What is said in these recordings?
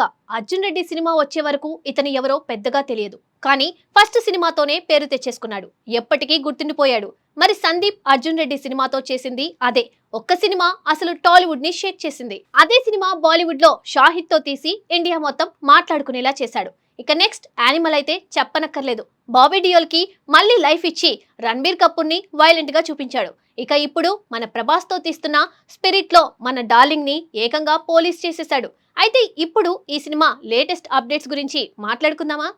ముఖ్యంగా అర్జున్ రెడ్డి సినిమా వచ్చే వరకు ఇతను ఎవరో పెద్దగా తెలియదు. కానీ ఫస్ట్ సినిమాతోనే పేరు తెచ్చేసుకున్నాడు. ఎప్పటికీ గుర్తుండిపోయాడు. మరి సందీప్ అర్జున్ రెడ్డి సినిమాతో చేసింది అదే. ఒక్క సినిమా అసలు టాలీవుడ్ ని షేక్ చేసింది. అదే సినిమా బాలీవుడ్ లో షాహిద్ తో తీసి ఇండియా మొత్తం మాట్లాడుకునేలా చేశాడు. ఇక నెక్స్ట్ యానిమల్ అయితే చెప్పనక్కర్లేదు. బాబీ డియోల్ కి మళ్ళీ లైఫ్ ఇచ్చి రణబీర్ కపూర్ ని వైలెంట్ గా చూపించాడు. ఇక ఇప్పుడు మన ప్రభాస్ తో తీస్తున్న స్పిరిట్ లో మన డార్లింగ్ ని ఏకంగా పోలీస్ చేసేశాడు. అయితే ఇప్పుడు ఈ సినిమా లేటెస్ట్ అప్డేట్స్ గురించి మాట్లాడుకుందామా?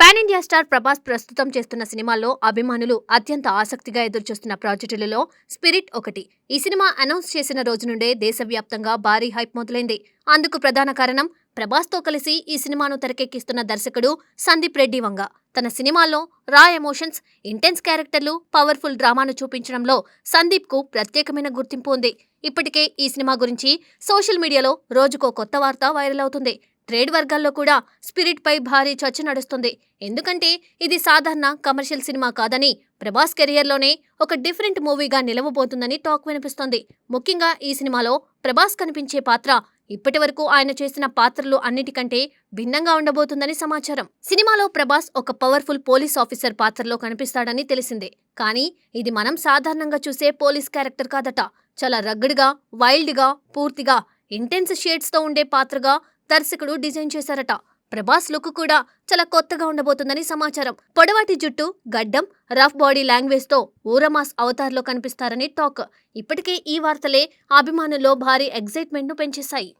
పాన్ ఇండియా స్టార్ ప్రభాస్ ప్రస్తుతం చేస్తున్న సినిమాల్లో అభిమానులు అత్యంత ఆసక్తిగా ఎదురుచూస్తున్న ప్రాజెక్టులలో స్పిరిట్ ఒకటి. ఈ సినిమా అనౌన్స్ చేసిన రోజు నుండే దేశవ్యాప్తంగా భారీ హైప్ మొదలైంది. అందుకు ప్రధాన కారణం ప్రభాస్ తో కలిసి ఈ సినిమాను తెరకెక్కిస్తున్న దర్శకుడు సందీప్ రెడ్డి వంగ. తన సినిమాల్లో రా ఎమోషన్స్, ఇంటెన్స్ క్యారెక్టర్లు, పవర్ఫుల్ డ్రామాను చూపించడంలో సందీప్ కు ప్రత్యేకమైన గుర్తింపు ఉంది. ఇప్పటికే ఈ సినిమా గురించి సోషల్ మీడియాలో రోజుకో కొత్త వార్త వైరల్ అవుతుంది. ట్రేడ్ వర్గాల్లో కూడా స్పిరిట్ పై భారీ చర్చ నడుస్తుంది. ఎందుకంటే ఇది సాధారణ కమర్షియల్ సినిమా కాదని, ప్రభాస్ కెరియర్లోనే ఒక డిఫరెంట్ మూవీగా నిలవబోతుందని టాక్ వినిపిస్తోంది. ముఖ్యంగా ఈ సినిమాలో ప్రభాస్ కనిపించే పాత్ర ఇప్పటి వరకు ఆయన చేసిన పాత్రలు అన్నిటికంటే భిన్నంగా ఉండబోతుందని సమాచారం. సినిమాలో ప్రభాస్ ఒక పవర్ఫుల్ పోలీస్ ఆఫీసర్ పాత్రలో కనిపిస్తాడని తెలిసిందే. కానీ ఇది మనం సాధారణంగా చూసే పోలీస్ క్యారెక్టర్ కాదట. చాలా రగ్గడ్గా, వైల్డ్గా, పూర్తిగా ఇంటెన్స్ షేడ్స్ తో ఉండే పాత్రగా దర్శకుడు డిజైన్ చేశారట. ప్రభాస్ లుక్ కూడా చాలా కొత్తగా ఉండబోతుందని సమాచారం. పొడవాటి జుట్టు, గడ్డం, రఫ్ బాడీ లాంగ్వేజ్ తో ఊరమాస్ అవతార్లో కనిపిస్తారని టాక్. ఇప్పటికే ఈ వార్తలే అభిమానుల్లో భారీ ఎగ్జైట్మెంట్ ను పెంచేశాయి.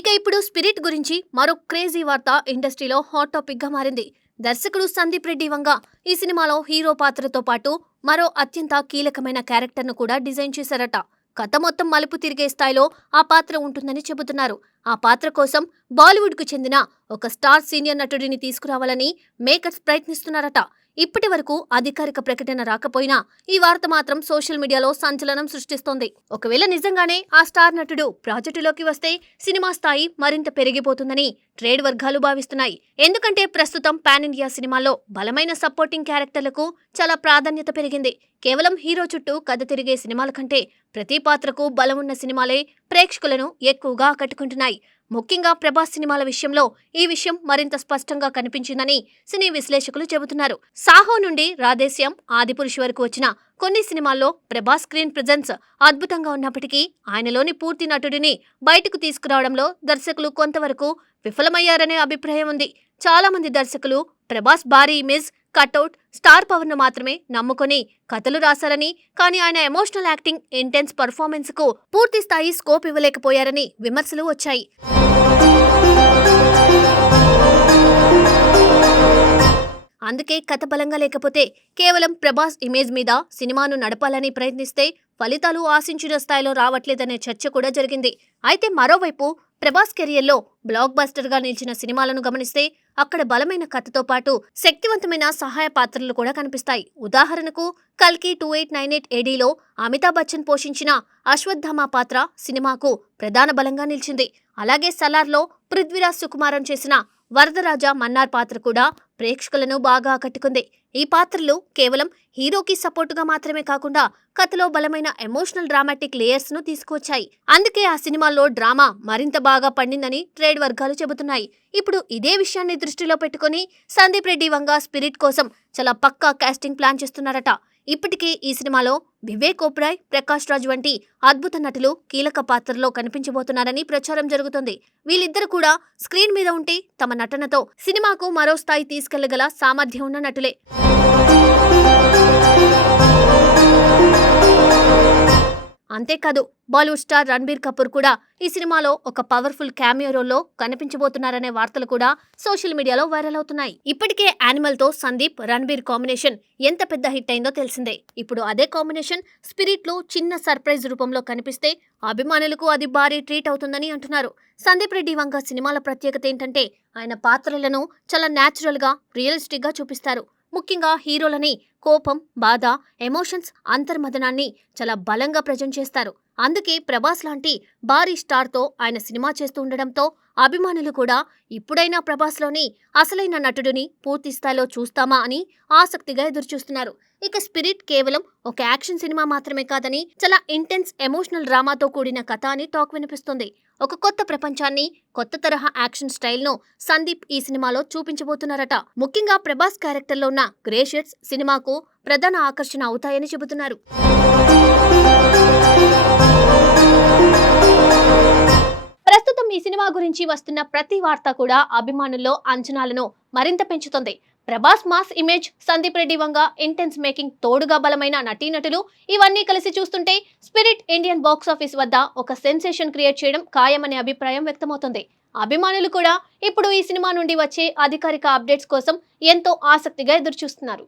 ఇక ఇప్పుడు స్పిరిట్ గురించి మరో క్రేజీ వార్త ఇండస్ట్రీలో హాట్ టాపిక్ గా మారింది. దర్శకుడు సందీప్ రెడ్డి వంగ ఈ సినిమాలో హీరో పాత్రతో పాటు మరో అత్యంత కీలకమైన క్యారెక్టర్ను కూడా డిజైన్ చేశారట. కథ మొత్తం మలుపు తిరిగే స్థాయిలో ఆ పాత్ర ఉంటుందని చెబుతున్నారు. ఆ పాత్ర కోసం బాలీవుడ్కు చెందిన ఒక స్టార్ సీనియర్ నటుడిని తీసుకురావాలని మేకర్స్ ప్రయత్నిస్తున్నారట. ఇప్పటి వరకు అధికారిక ప్రకటన రాకపోయినా ఈ వార్త మాత్రం సోషల్ మీడియాలో సంచలనం సృష్టిస్తోంది. ఒకవేళ నిజంగానే ఆ స్టార్ నటుడు ప్రాజెక్టులోకి వస్తే సినిమా స్థాయి మరింత పెరిగిపోతుందని ట్రేడ్ వర్గాలు భావిస్తున్నాయి. ఎందుకంటే ప్రస్తుతం పాన్ ఇండియా సినిమాల్లో బలమైన సపోర్టింగ్ క్యారెక్టర్లకు చాలా ప్రాధాన్యత పెరిగింది. కేవలం హీరో చుట్టూ కథ తిరిగే సినిమాల కంటే ప్రతి పాత్రకు బలం ఉన్న సినిమాలే ప్రేక్షకులను ఎక్కువగా ఆకట్టుకుంటున్నాయి. ముఖ్యంగా ప్రభాస్ సినిమాల విషయంలో ఈ విషయం మరింత స్పష్టంగా కనిపించిందని సినీ విశ్లేషకులు చెబుతున్నారు. సాహో నుండి రాధేశ్యామ్, ఆదిపురుష్ వరకు వచ్చిన కొన్ని సినిమాల్లో ప్రభాస్ స్క్రీన్ ప్రెజెన్స్ అద్భుతంగా ఉన్నప్పటికీ ఆయనలోని పూర్తి నటుడిని బయటకు తీసుకురావడంలో దర్శకులు కొంతవరకు విఫలమయ్యారనే అభిప్రాయం ఉంది. చాలా మంది దర్శకులు ప్రభాస్ భారీ ఇమేజ్, కట్అవుట్, స్టార్ పవర్ను మాత్రమే నమ్ముకొని కథలు రాశారని, కానీ ఆయన ఎమోషనల్ యాక్టింగ్, ఇంటెన్స్ పర్ఫార్మెన్స్ కు పూర్తి స్థాయి స్కోప్ ఇవ్వలేకపోయారని విమర్శలు వచ్చాయి. అందుకే కథ బలంగా లేకపోతే కేవలం ప్రభాస్ ఇమేజ్ మీద సినిమాను నడపాలని ప్రయత్నిస్తే ఫలితాలు ఆశించిన స్థాయిలో రావట్లేదనే చర్చ కూడా జరిగింది. అయితే మరోవైపు ప్రభాస్ కెరియర్లో బ్లాక్ బస్టర్గా నిలిచిన సినిమాలను గమనిస్తే అక్కడ బలమైన కథతో పాటు శక్తివంతమైన సహాయ పాత్రలు కూడా కనిపిస్తాయి. ఉదాహరణకు కల్కి 2898 ADలో అమితాబ్ బచ్చన్ పోషించిన అశ్వత్థామ పాత్ర సినిమాకు ప్రధాన బలంగా నిలిచింది. అలాగే సలార్లో పృథ్వీరాజ్ సుకుమారన్ చేసిన వరదరాజ మన్నార్ పాత్ర కూడా ప్రేక్షకులను బాగా ఆకట్టుకుంది. ఈ పాత్రలు కేవలం హీరోకి సపోర్టుగా మాత్రమే కాకుండా కథలో బలమైన ఎమోషనల్ డ్రామాటిక్ లేయర్స్ ను తీసుకువచ్చాయి. అందుకే ఆ సినిమాల్లో డ్రామా మరింత బాగా పండిందని ట్రేడ్ వర్గాలు చెబుతున్నాయి. ఇప్పుడు ఇదే విషయాన్ని దృష్టిలో పెట్టుకుని సందీప్ రెడ్డి వంగ స్పిరిట్ కోసం చాలా పక్కా కాస్టింగ్ ప్లాన్ చేస్తున్నారట. ఇప్పటికే ఈ సినిమాలో వివేక్ ఓబ్రాయ్, ప్రకాష్ రాజ్ వంటి అద్భుత నటులు కీలక పాత్రలో కనిపించబోతున్నారని ప్రచారం జరుగుతుంది. వీళ్ళిద్దరు కూడా స్క్రీన్ మీద ఉంటే తమ నటనతో సినిమాకు మరో స్థాయి తీసుకెళ్లగల సామర్థ్యం ఉన్న నటులే. అంతేకాదు బాలీవుడ్ స్టార్ రణబీర్ కపూర్ కూడా ఈ సినిమాలో ఒక పవర్ఫుల్ క్యామియో రోల్లో కనిపించబోతున్నారనే వార్తలు కూడా సోషల్ మీడియాలో వైరల్ అవుతున్నాయి. ఇప్పటికే యానిమల్ తో సందీప్, రణబీర్ కాంబినేషన్ ఎంత పెద్ద హిట్ అయిందో తెలిసిందే. ఇప్పుడు అదే కాంబినేషన్ స్పిరిట్ లో చిన్న సర్ప్రైజ్ రూపంలో కనిపిస్తే అభిమానులకు అది భారీ ట్రీట్ అవుతుందని అంటున్నారు. సందీప్ రెడ్డి వంగ సినిమాల ప్రత్యేకత ఏంటంటే ఆయన పాత్రలను చాలా న్యాచురల్ గా, రియలిస్టిక్ గా చూపిస్తారు. ముఖ్యంగా హీరోలని కోపం, బాధ, ఎమోషన్స్, అంతర్మదనాన్ని చాలా బలంగా ప్రజెంట్ చేస్తారు. అందుకే ప్రభాస్ లాంటి భారీ స్టార్తో ఆయన సినిమా చేస్తూ ఉండడంతో అభిమానులు కూడా ఇప్పుడైనా ప్రభాస్లోని అసలైన నటుడిని పూర్తి స్థాయిలో చూస్తామా అని ఆసక్తిగా ఎదురుచూస్తున్నారు. ఇక స్పిరిట్ కేవలం ఒక యాక్షన్ సినిమా మాత్రమే కాదని చాలా ఇంటెన్స్ ఎమోషనల్ డ్రామాతో కూడిన కథ అని టాక్ వినిపిస్తుంది. ఒక కొత్త ప్రపంచాన్ని, కొత్త తరహా యాక్షన్ స్టైల్ను సందీప్ ఈ సినిమాలో చూపించబోతున్నారట. ముఖ్యంగా ప్రభాస్ క్యారెక్టర్లో ఉన్న గ్రే షేడ్స్ సినిమాకు ప్రధాన ఆకర్షణ అవుతాయని చెబుతున్నారు. ప్రస్తుతం ఈ సినిమా గురించి వస్తున్న ప్రతి వార్త కూడా అభిమానుల్లో అంచనాలను మరింత పెంచుతుంది. Prabhas mass image, Sandeep Reddy Vanga intense making, తోడుగా బలమైన నటీనటులు ఇవన్నీ కలిసి చూస్తుంటే స్పిరిట్ ఇండియన్ బాక్స్ ఆఫీస్ వద్ద ఒక సెన్సేషన్ క్రియేట్ చేయడం ఖాయమనే అభిప్రాయం వ్యక్తమవుతుంది. అభిమానులు కూడా ఇప్పుడు ఈ సినిమా నుండి వచ్చే అధికారిక అప్డేట్స్ కోసం ఎంతో ఆసక్తిగా ఎదురుచూస్తున్నారు.